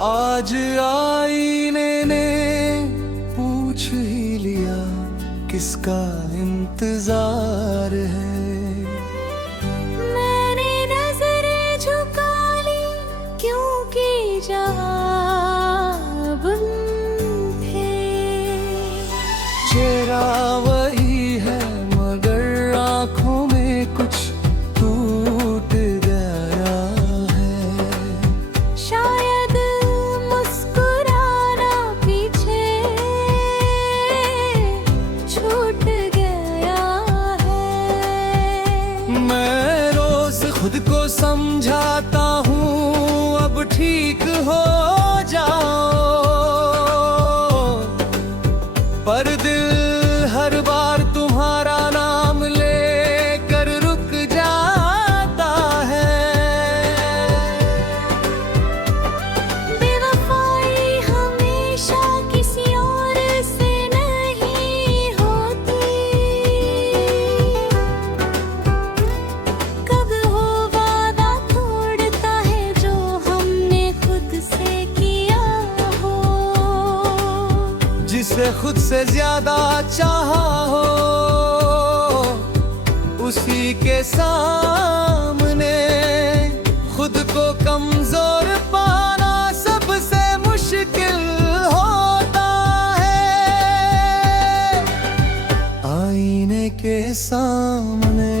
आज आईने ने पूछ ही लिया किसका इंतजार है। मैंने नजरें झुका ली क्योंकि जवाब थे। चेहरा वही है मगर आंखों में कुछ टूट गया है। शायद मुस्कुराना पीछे छूट गया है। मैं रोज खुद को समझाता हूँ अब ठीक हो जाओ, पर दिल हर बार तुम्हारा नाम लेकर रुक जाता है। बेवफाई हमेशा किसी और से नहीं होती। कब वो वादा तोड़ता है जो हमने खुद से किया हो। जिसे खुद से ज्यादा चाहा हो उसी के सामने खुद को कमजोर पाना सबसे मुश्किल होता है। आईने के सामने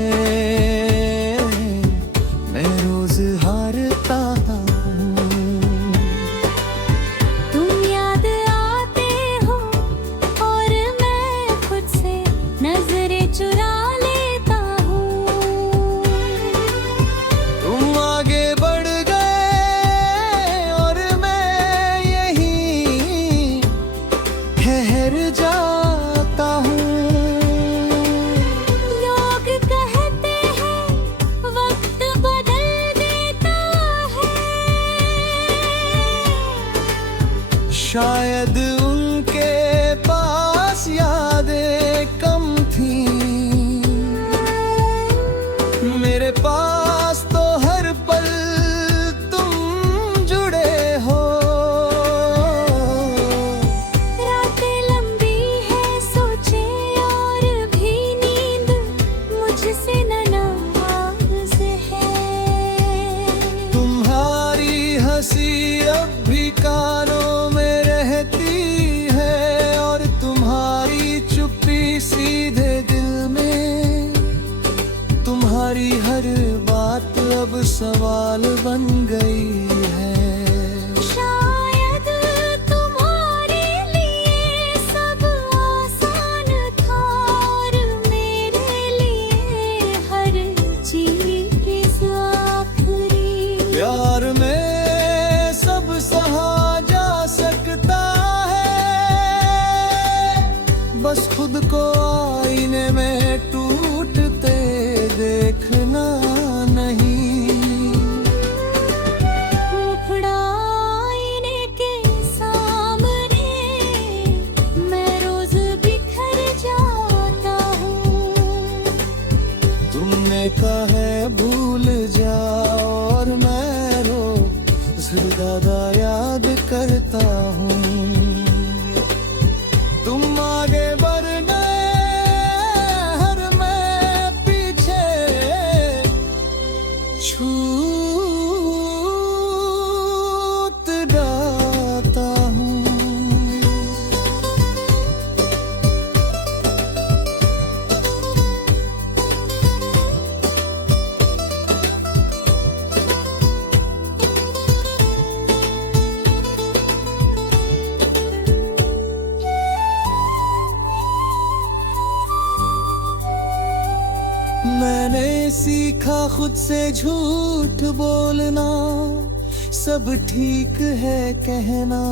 मैं रोज हारता हूँ। तुम याद आते हो और मैं खुद से नजरें चुरा लेता हूँ। तुम आगे बढ़ गए और मैं यहीं ठहर जाता हूँ। लोग कहते हैं वक्त बदल देता है। शायद उनके पास यादें कम थी, मेरे पास तो हर पल तुम जुड़े हो। रातें लंबी है सोचे और भी नींद मुझसे नाराज है। तुम्हारी हंसी अब भी कानों में रहती है और तुम्हारी चुप्पी सीधे दिल में। तुम्हारी हर बात अब सवाल बन गई है। शायद तुम्हारे लिए सब आसान था और मेरे लिए हर चीज आखिरी। प्यार में सब सहा जा सकता है, बस खुद को आईने में टूटते देखना नहीं। मुखड़ा आईने के सामने मैं रोज बिखर जाता हूँ। तुमने कहा है भूल जाओ और मैं रोज ज्यादा याद करता हूँ। तुम आगे बढ़ गए हर मैं पीछे छूट जाता हूँ। मैंने सीखा खुद से झूठ बोलना, सब ठीक है कहना।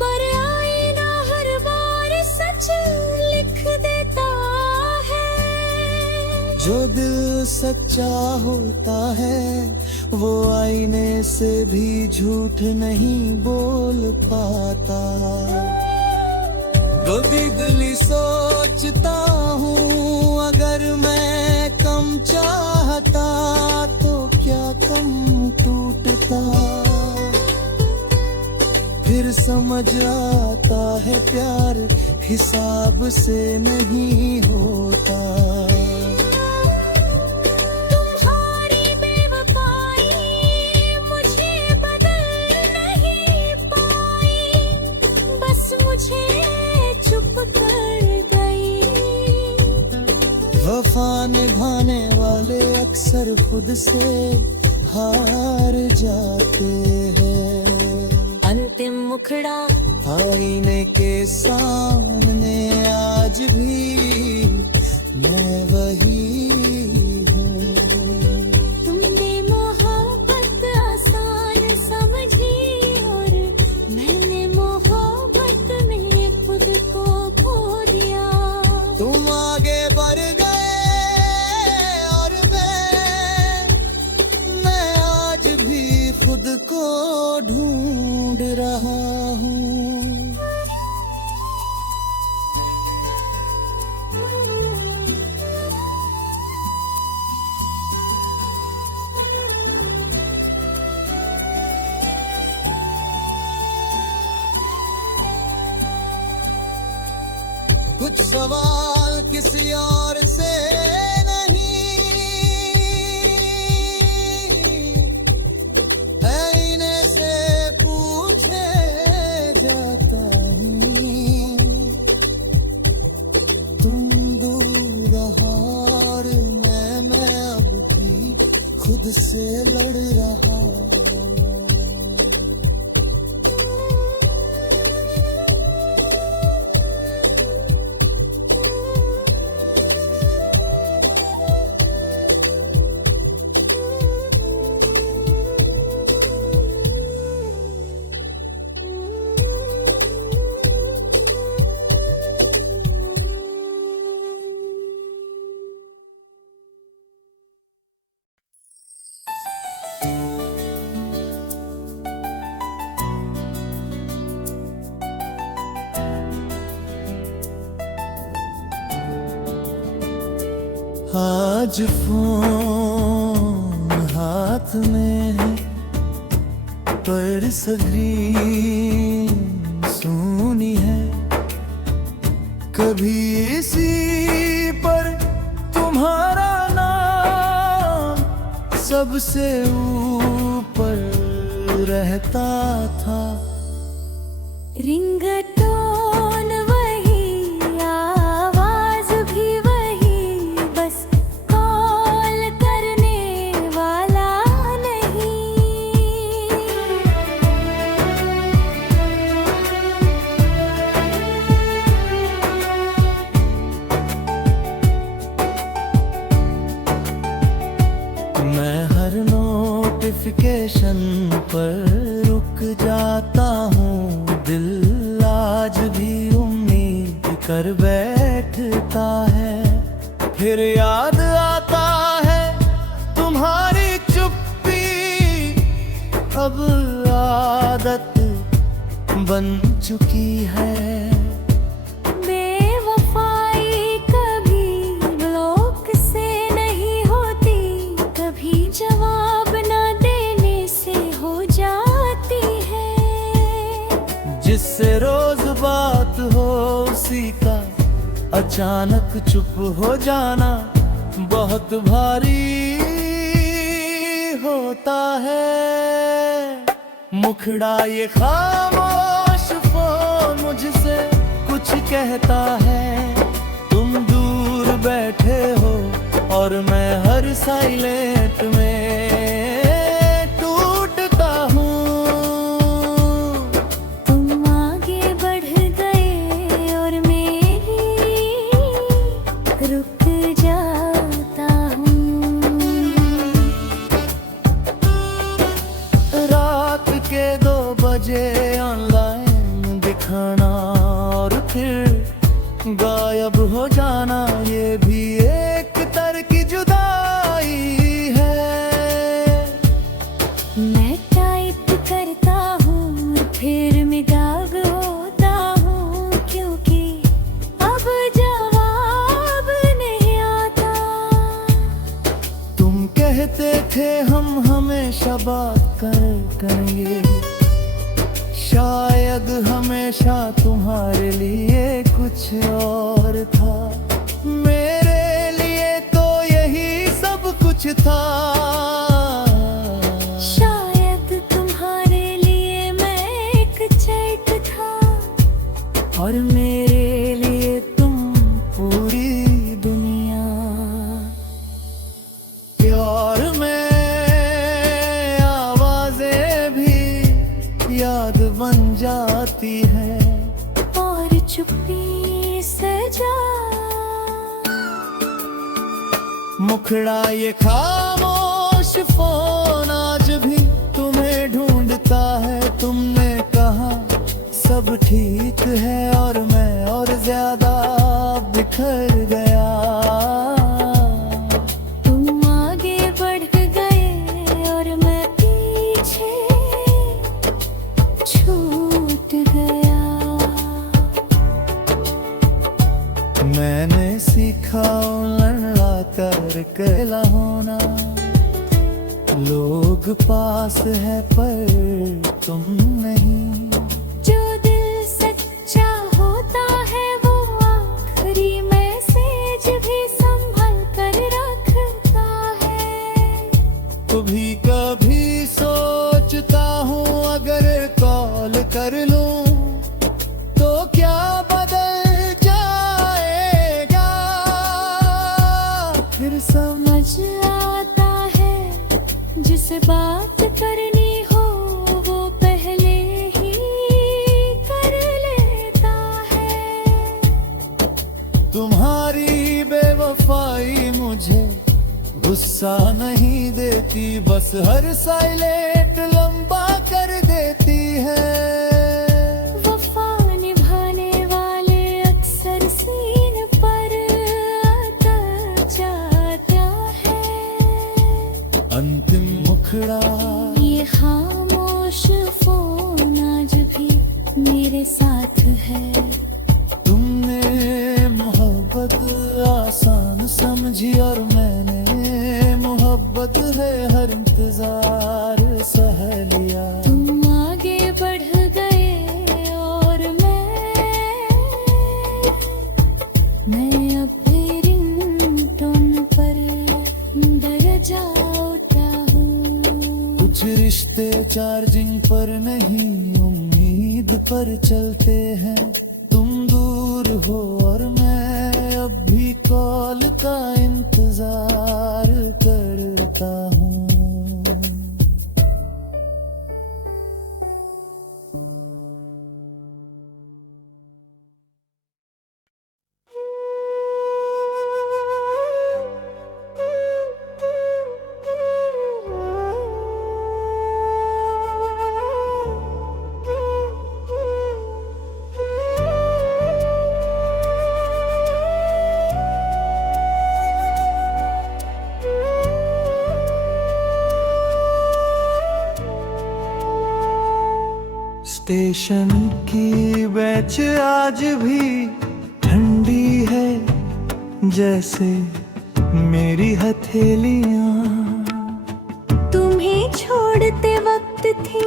पर आईना हर बार सच लिख देता है। जो दिल सच्चा होता है वो आईने से भी झूठ नहीं बोल पाता। दिली सोचता हूँ अगर मैं कम चाहता तो क्या कम टूटता। फिर समझ आता है प्यार हिसाब से नहीं होता। तुम्हारी बेवफाई मुझे बदल नहीं पाई, बस मुझे चुप कर गई। वफा निभाने वाले अक्सर खुद से हार जाते हैं। अंतिम मुखड़ा आईने के सामने आज भी मैं वही हूँ। तुमने मोहब्बत आसान समझी और मैंने मोहब्बत में खुद को खो दिया। तुम आगे बढ़ गए और मैं आज भी खुद को ढूंढ रहा हूँ। कुछ सवाल किसी और से नहीं है, इन्हें से पूछे जाता हूँ। तुम दूर रहा और मैं अब भी खुद से लड़ रहा हूँ। आज फोन हाथ में है पर स्क्रीन सुनी है। कभी इसी पर तुम्हारा नाम सबसे ऊपर रहता था। रिंगटोन वही, आवाज भी वही, बस कॉल करने वाला नहीं। मैं हर नोटिफिकेशन पर रुक जाता हूँ, दिल आज भी उम्मीद कर बैठता है। फिर याद आता है तुम्हारी चुप्पी, अब आदत बन चुकी है। बेवफाई कभी ब्लॉक से नहीं होती, कभी जवाब न देने से हो जाती है। जिससे रोज बात हो उसी का अचानक चुप हो जाना बहुत भारी होता है। मुखड़ा ये खामोश फोन मुझसे कुछ कहता है। तुम दूर बैठे हो और मैं हर साइलेंट में टूटता हूँ। तुम आगे बढ़ गए और मैं रुक जाता हूँ। रात के 2 बजे ऑनलाइन दिखाना और फिर गायब हो जाना, ये भी एक तरह की जुदाई है। मैं टाइप करता हूँ फिर मैं गायब होता हूँ, क्योंकि अब जवाब नहीं आता। तुम कहते थे हम हमेशा बात करेंगे, शायद हमेशा तुम्हारे लिए कुछ और था, मेरे लिए तो यही सब कुछ था। शायद तुम्हारे लिए मैं एक चैट था, और मेरे लिए तुम पूरी दुनिया। प्यार में आवाजें भी याद बन जाती है, और चुप्पी से जा। मुखड़ा ये खामोश फोन आज भी तुम्हें ढूंढता है। तुमने कहा सब ठीक है, और मैं और ज्यादा बिखर गया। तुम आगे बढ़ गए और मैं पीछे छूट गया। मैंने सीखा लड़ा कर कहला होना, लोग पास है पर तुम नहीं। जो दिल सच्चा होता है वो आखिरी मैसेज भी संभल कर रखता है। कभी कभी सोचता हूँ अगर कॉल कर लूं तो क्या बदल जाएगा। फिर समझ आता है जिसे बात करनी हो वो पहले ही कर लेता है। तुम्हारी बेवफाई मुझे गुस्सा नहीं देती, बस हर साइलेंट लंबा कर देती है। वफा निभाने वाले अक्सर सीन पर अटक जाता है। अंतिम मुखड़ा ये खामोश फोन आज भी मेरे साथ है। तुमने मोहब्बत आसान समझी, और मैंने मोहब्बत है हर इंतजार सह लिया। तुम आगे बढ़ गए और मैं अब भी रिंगटोन पर डर जाता हूँ। कुछ रिश्ते चार्जिंग पर नहीं उम्मीद पर चलते हैं। तुम दूर हो और मैं अब भी कॉल का इंतजार करता हूँ। स्टेशन की बेंच आज भी ठंडी है, जैसे मेरी हथेलियां। तुम्हें छोड़ते वक्त थी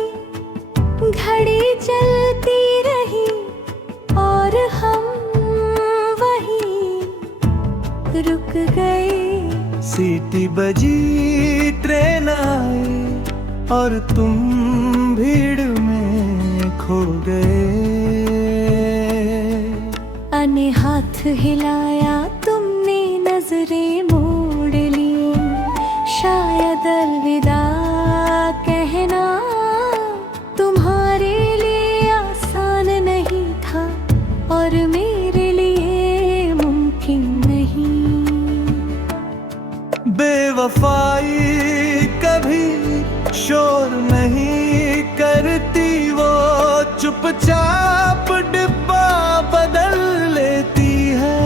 घड़ी चलती रही, और हम वहीं रुक गए। सीटी बजी ट्रेन आई और तुम भीड़ में खो गए। अने हाथ हिलाया तुमने, नजरें मोड़ ली, शायद अलविदा कहना तुम्हारे लिए आसान नहीं था, और मेरे लिए मुमकिन नहीं। बेवफाई कभी शोर नहीं करती, वो चुपचाप डिब्बा बदल लेती है।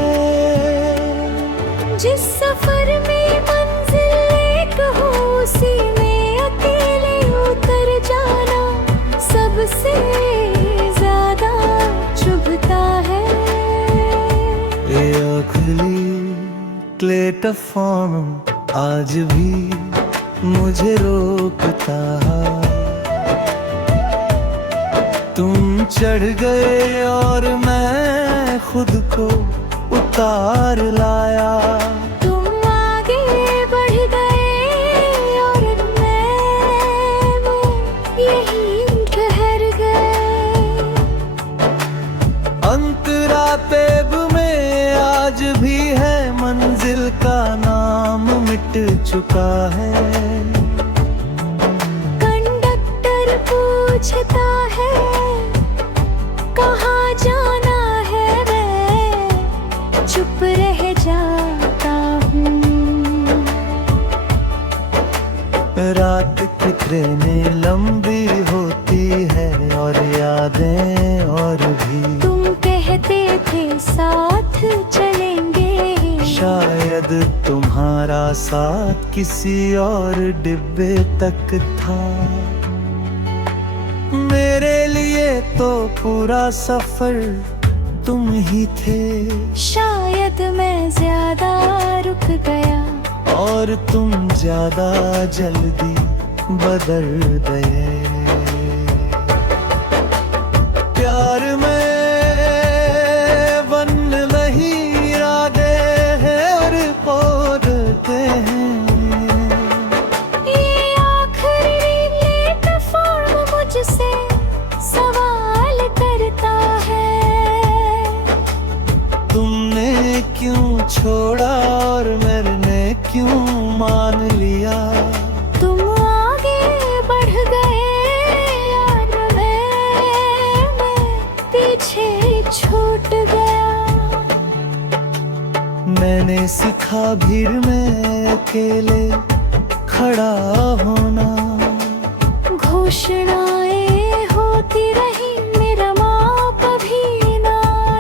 जिस सफर में मंजिल एक हो उसी में अकेले उतर जाना सबसे ज्यादा चुभता है। ये आखिरी प्लेटफॉर्म आज भी मुझे रोकता। तुम चढ़ गए और मैं खुद को उतार लाया। तुम आगे बढ़ गए और मैं यहीं ठहर गए। अंतरातेब में आज भी है, मंजिल का नाम मिट चुका है। कंडक्टर पूछता है कहाँ जाना है, मैं चुप रह जाता हूँ। रात की ट्रेनें लंबी होती है और यादें और भी। तुम कहते थे साथ चलेंगे, शायद तुम्हारा साथ किसी और डिब्बे तक था। मेरे लिए तो पूरा सफर तुम ही थे। शायद मैं ज्यादा रुक गया और तुम ज्यादा जल्दी बदल गए। प्यार में वन नहीं इरादे हैं और पौधते हैं। ये आखिरी प्लेटफॉर्म मुझसे सवाल करता है, तुमने क्यों छोड़ा और मैंने क्यों मान लिया। तुम आगे बढ़ गए और मैं पीछे छूट गया। मैंने सीखा भीड़ में अकेले खड़ा होना। घोषणाएं होती रही, मेरा माप भी ना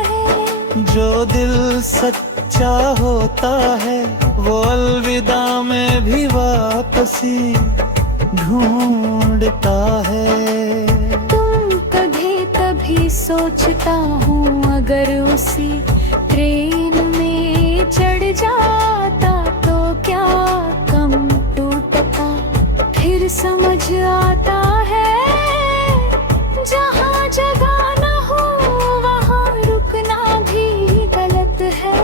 है। जो दिल सच्चा होता है वो अलविदा में भी वापसी ढूंढता है। तुम कभी कभी सोचता हूँ अगर उसी ट्रेन में चढ़ जाता तो क्या कम टूटता। फिर समझ आता है जहाँ जगह न हो वहाँ रुकना भी गलत है।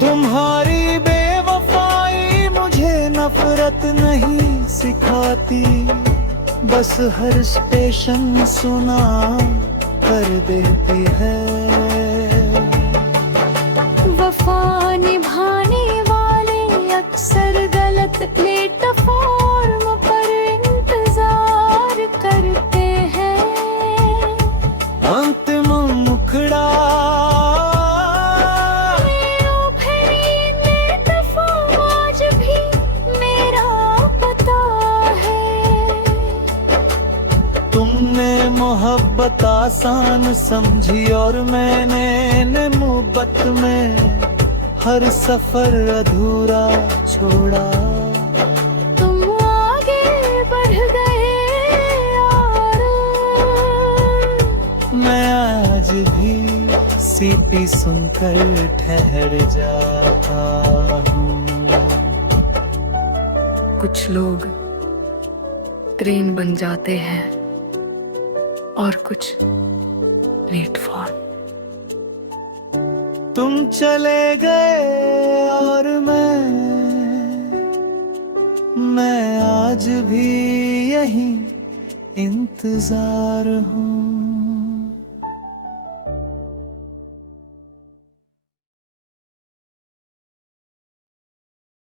तुम्हारी बेवफाई मुझे नफरत नहीं सिखाती, बस हर स्टेशन सुना कर देती है। वफा निभाने वाले अक्सर गलत प्लेटफॉर्म पर इंतजार करते हैं। अंतिम मुखड़ा प्लेटफॉर्म आज भी मेरा पता है। तुमने मोहब्बत आसान समझी और मैंने मोहब्बत में हर सफर अधूरा छोड़ा। तुम आगे बढ़ गए और मैं आज भी सीटी सुनकर ठहर जाता हूँ। कुछ लोग ट्रेन बन जाते हैं और कुछ प्लेटफॉर्म। तुम चले गए और मैं आज भी यहीं इंतजार हूँ।